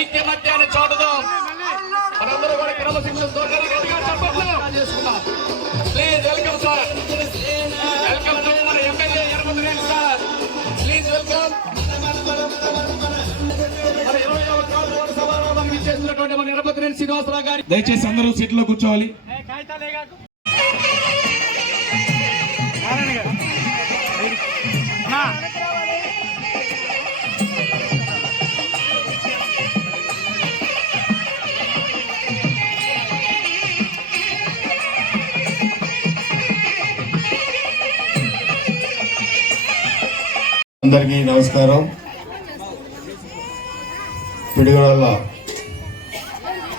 ఐక్యమత్యాన్ని చూడదు మనందరూ కూడా క్రమశిక్షణతో చేసుకున్నాం. Please welcome sir, welcome to మన ఎమ్మెల్యే ఎర్రమద్దినేని సార్. Please welcome. మన 20వ కార్పొరేట్ సమావేశానికి ఇచ్చేసినటువంటి మన ఎర్రమద్దినేని శ్రీనివాసరావు గారి. దయచేసి అందరూ సీట్లో కూర్చోవాలి. అందరికీ నమస్కారం. పిడిగొడల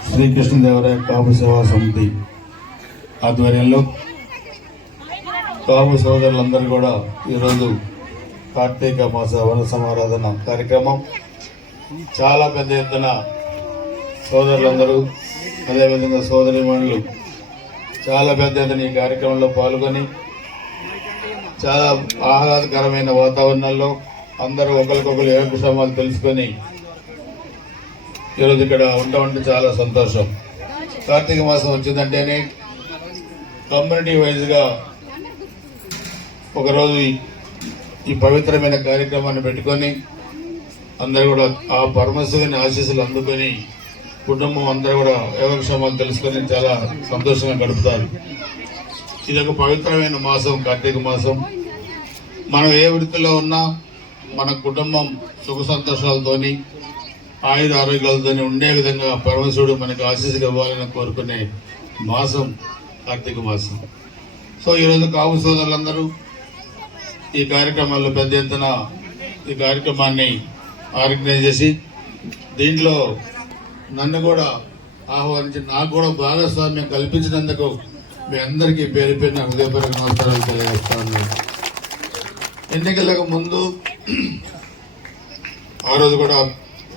శ్రీకృష్ణదేవరాయ కాపు సేవా సమితి ఆధ్వర్యంలో కాపు సోదరులందరూ కూడా ఈరోజు కార్తీక మాస వన సమారాధన కార్యక్రమం చాలా పెద్ద ఎత్తున సోదరులందరూ అదేవిధంగా సోదరీమణులు చాలా పెద్ద ఎత్తున ఈ కార్యక్రమంలో పాల్గొని చాలా ఆహ్లాదకరమైన వాతావరణంలో అందరూ ఒకరికొకరు యోగక్షేమాలు తెలుసుకొని ఈరోజు ఇక్కడ ఉంటామంటే చాలా సంతోషం. కార్తీక మాసం వచ్చిందంటేనే కమ్యూనిటీ వైజ్గా ఒకరోజు ఈ పవిత్రమైన కార్యక్రమాన్ని పెట్టుకొని అందరూ కూడా ఆ పరమశివుని ఆశీస్సులు అందుకొని కుటుంబం అందరూ కూడా యోగక్షేమాలు తెలుసుకొని చాలా సంతోషంగా గడుపుతారు. ఇది ఒక పవిత్రమైన మాసం, కార్తీక మాసం. మనం ఏ వృత్తిలో ఉన్నా మన కుటుంబం సుఖ సంతోషాలతోని ఆయుధ ఆరోగ్యాలతోని ఉండే విధంగా పరమశివుడు మనకు ఆశీస్సులు ఇవ్వాలని కోరుకునే మాసం కార్తీక మాసం. సో ఈరోజు కాపు సోదరులందరూ ఈ కార్యక్రమాల్లో పెద్ద ఎత్తున ఈ కార్యక్రమాన్ని ఆర్గనైజ్ చేసి దీంట్లో నన్ను కూడా ఆహ్వానించి నాకు కూడా భాగస్వామ్యం కల్పించినందుకు మీ అందరికీ పేరు పేరున హృదయపూర్వక నమస్కారాలు తెలియజేస్తాను. ఎన్నికలకు ముందు ఆ రోజు కూడా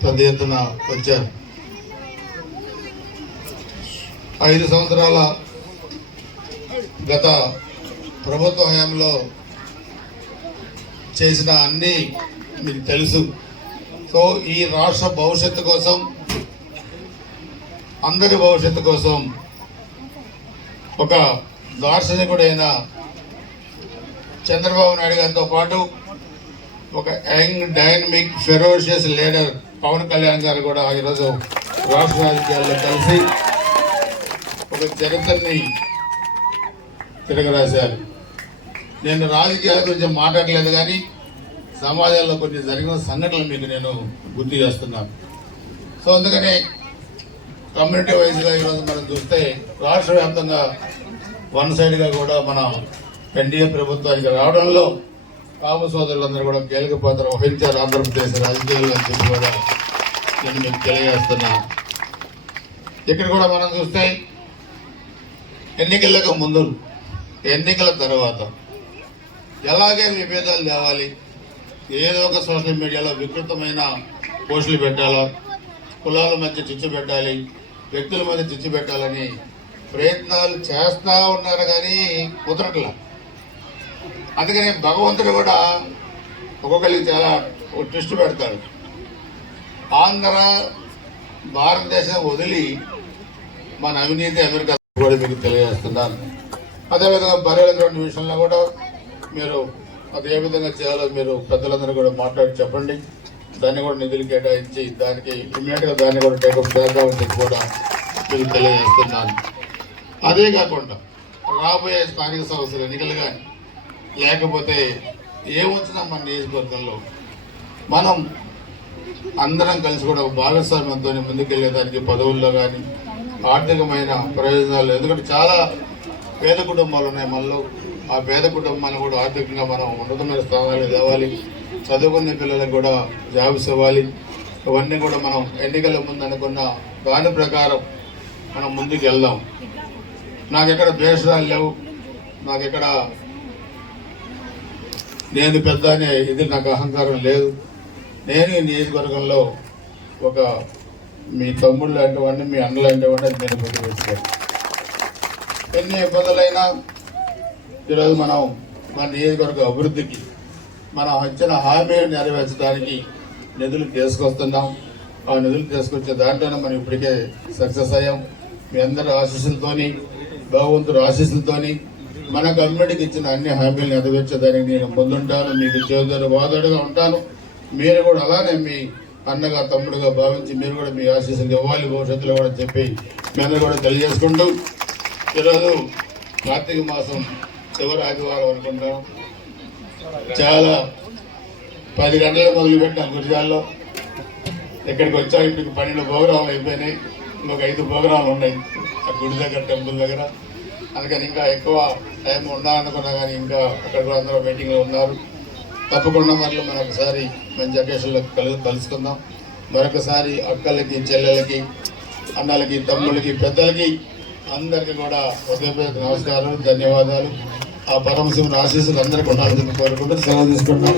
పెద్ద ఎత్తున వచ్చారు. 5 సంవత్సరాల గత ప్రభుత్వ హయాంలో చేసిన అన్నీ మీకు తెలుసు. సో ఈ రాష్ట్ర భవిష్యత్తు కోసం, అందరి భవిష్యత్తు కోసం ఒక దార్శనికుడైన చంద్రబాబు నాయుడు గారితో పాటు ఒక young dynamic ferocious leader Pawan Kalyan garu కూడా ఈరోజు రాష్ట్ర రాజకీయాల్లో కలిసి ఒక చరిత్రని తిరగరాశారు. నేను రాజకీయాల గురించి మాట్లాడలేదు, కానీ సమాజంలో కొన్ని జరిగిన సంఘటనలు మీకు నేను గుర్తు చేస్తున్నాను. సో అందుకనే కమ్యూనిటీ వైజ్గా ఈరోజు మనం చూస్తే రాష్ట్ర వ్యాప్తంగా వన్ సైడ్గా కూడా మన ఎన్డీఏ ప్రభుత్వానికి రావడంలో కాపు సోదరులందరూ కూడా కీలక పాత్ర వహించారు ఆంధ్రప్రదేశ్ రాజకీయాల్లో అని చెప్పి కూడా నేను మీకు తెలియజేస్తున్నాను. ఇక్కడ కూడా మనం చూస్తే ఎన్నికలకు ముందు, ఎన్నికల తర్వాత ఎలాగే విభేదాలు తేవాలి, ఏదో ఒక సోషల్ మీడియాలో వికృతమైన పోస్టులు పెట్టాలా, కులాల మధ్య చిచ్చు పెట్టాలి, వ్యక్తుల మధ్య చిచ్చు పెట్టాలని ప్రయత్నాలు చేస్తూ ఉన్నారు, కానీ కుదరట్లా. అందుకని భగవంతుడు కూడా ఒక్కొక్కరికి చాలా ట్విస్ట్ పెడతాడు. ఆంధ్ర భారతదేశం వదిలి మన అవినీతి అమెరికా కూడా మీకు తెలియజేస్తున్నాను. అదేవిధంగా బర్రెల గ్రౌండ్ విషయంలో కూడా మీరు అది ఏ విధంగా చేయాలో మీరు పెద్దలందరూ కూడా మాట్లాడి చెప్పండి. దాన్ని కూడా నిధులు కేటాయించి దానికి ఇమ్మీడియట్గా దాన్ని కూడా టేకప్ చేద్దామని చెప్పి కూడా మీకు తెలియజేస్తున్నాను. అదే కాకుండా రాబోయే స్థానిక సంస్థల ఎన్నికలు కానీ లేకపోతే ఏమొచ్చినా మన నియోజకవర్గంలో మనం అందరం కలిసి కూడా భాగస్వామ్యంతో ముందుకెళ్లేదానికి పదవుల్లో కానీ ఆర్థికమైన ప్రయోజనాలు, ఎందుకంటే చాలా పేద కుటుంబాలు ఉన్నాయి మనలో. ఆ పేద కుటుంబాలను కూడా ఆర్థికంగా మనం ఉన్నతమైన స్థానాలు తేవాలి, చదువుకునే పిల్లలకు కూడా జాబ్స్ ఇవ్వాలి. ఇవన్నీ కూడా మనం ఎన్నికల ముందు అనుకున్న దాని ప్రకారం మనం ముందుకు వెళ్దాం. నాకెక్కడ ద్వేషాలు లేవు, నాకెక్కడ నేను పెద్ద అనే ఇది నాకు అహంకారం లేదు. నేను ఈ నియోజకవర్గంలో ఒక మీ తమ్ముడు లాంటి వాడిని, మీ అన్న లాంటి వాడిని నేను ముందు వేసుకోను. ఎన్ని ఇబ్బందులైనా ఈరోజు మనం మన నియోజకవర్గ అభివృద్ధికి మనం ఇచ్చిన హామీలు నెరవేర్చడానికి నిధులు తీసుకొస్తున్నాం. ఆ నిధులు తీసుకొచ్చే దాంట్లోనే మనం ఇప్పటికే సక్సెస్ అయ్యాం. మీ అందరి ఆశీస్సులతోని, భగవంతుడు ఆశీస్సులతోని మన గవర్నమెంట్కి ఇచ్చిన అన్ని హామీలు నెరవేర్చేదానికి నేను ముందుంటాను. మీకు చేదోడు వాదోడుగా ఉంటాను. మీరు కూడా అలానే మీ అన్నగా తమ్ముడుగా భావించి మీరు కూడా మీ ఆశీస్సులు ఇవ్వాలి భవిష్యత్తులో కూడా చెప్పి మీ అందరూ కూడా తెలియజేసుకుంటూ, ఈరోజు కార్తీక మాసం చివరి ఆదివారం అనుకుంటాం. చాలా 10 గంటలకు మొదలుపెట్టాం గురిజాల్లో. ఇక్కడికి వచ్చా ఇంటికి 12 ప్రోగ్రాములు అయిపోయినాయి. ఇంకొక 5 ప్రోగ్రాములు ఉన్నాయి ఆ గుడి దగ్గర, టెంపుల్ దగ్గర. అందుకని ఇంకా ఎక్కువ టైం ఉండాలనుకున్నా కానీ ఇంకా అక్కడ కూడా అందరూ వెయిటింగ్లో ఉన్నారు. తప్పకుండా మళ్ళీ మనం ఒకసారి మంచి అకేషన్లో కలుసుకుందాం. మరొకసారి అక్కలకి, చెల్లెలకి, అన్నలకి, తమ్ముళ్ళకి, పెద్దలకి అందరికీ కూడా హృదయపూర్వక నమస్కారం, ధన్యవాదాలు. ఆ పరమశివుని ఆశీస్సులు అందరికీ ఉండాలని కోరుకుంటూ సెలవు తీసుకుంటాం.